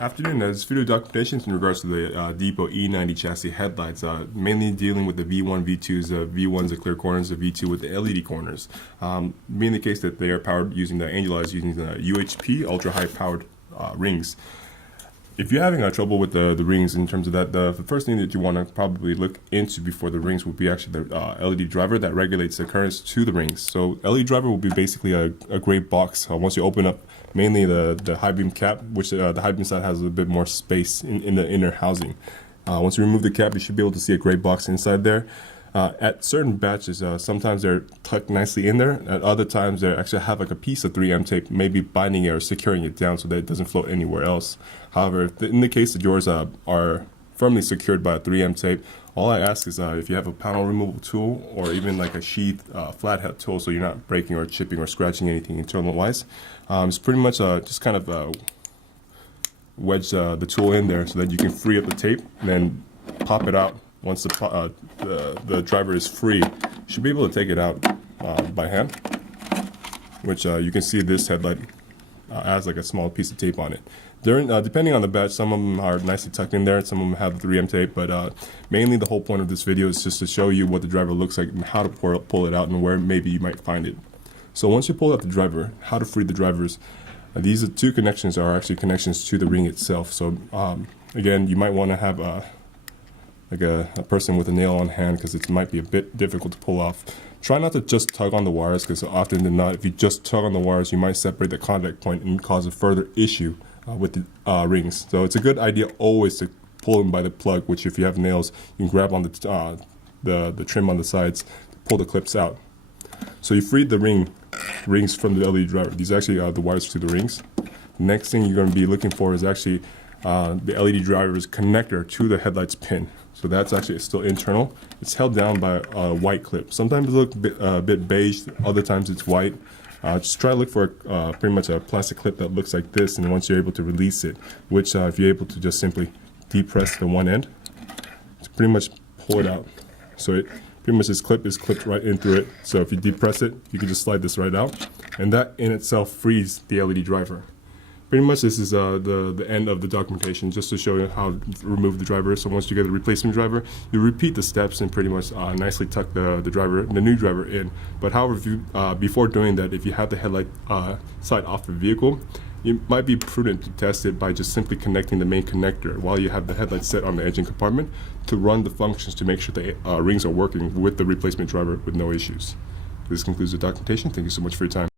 Afternoon, this video documentation is in regards to the Depot E90 chassis headlights, mainly dealing with the V1, V2s. V1's the clear corners, the V2 with the LED corners. Being the case that they are powered using the Angelized using the UHP ultra high powered rings. If you're having trouble with the rings in terms of that, the first thing that you want to probably look into before the rings would be actually the LED driver that regulates the currents to the rings. So LED driver will be basically a gray box. Once you open up mainly the high beam cap, which the high beam side has a bit more space in the inner housing. Once you remove the cap, you should be able to see a gray box inside there. At certain batches, sometimes they're tucked nicely in there. At other times, they actually have like a piece of 3M tape, maybe binding it or securing it down so that it doesn't float anywhere else. However, in the case that yours are firmly secured by a 3M tape, all I ask is if you have a panel removal tool or even like a sheath flathead tool, so you're not breaking or chipping or scratching anything internal-wise. It's pretty much just kind of wedge the tool in there so that you can free up the tape and then pop it out. Once the driver is free, you should be able to take it out by hand, which you can see this headlight has like a small piece of tape on it. Depending on the batch, some of them are nicely tucked in there, some of them have 3M tape, but mainly the whole point of this video is just to show you what the driver looks like and how to pull it out and where maybe you might find it. So once you pull out the driver, how to free the drivers. These two connections are actually connections to the ring itself. So again, you might want to have like a person with a nail on hand because it might be a bit difficult to pull off. Try not to just tug on the wires because often than not, if you just tug on the wires, you might separate the contact point and cause a further issue with the rings. So it's a good idea always to pull them by the plug, which if you have nails, you can grab on the trim on the sides to pull the clips out. So you freed the rings from the LED driver. These actually are the wires to the rings. Next thing you're going to be looking for is actually the LED driver's connector to the headlight's pin. So that's actually still internal. It's held down by a white clip. Sometimes it looks a bit beige, other times it's white. Just try to look for pretty much a plastic clip that looks like this, and once you're able to release it, which if you're able to just simply depress the one end, to pretty much pull it out. So it pretty much this clip is clipped right in through it. So if you depress it, you can just slide this right out, and that in itself frees the LED driver. Pretty much this is the end of the documentation, just to show you how to remove the driver. So once you get the replacement driver, you repeat the steps and pretty much nicely tuck the new driver in. But however, if you, before doing that, if you have the headlight side off the vehicle, it might be prudent to test it by just simply connecting the main connector while you have the headlight set on the engine compartment to run the functions to make sure the rings are working with the replacement driver with no issues. This concludes the documentation. Thank you so much for your time.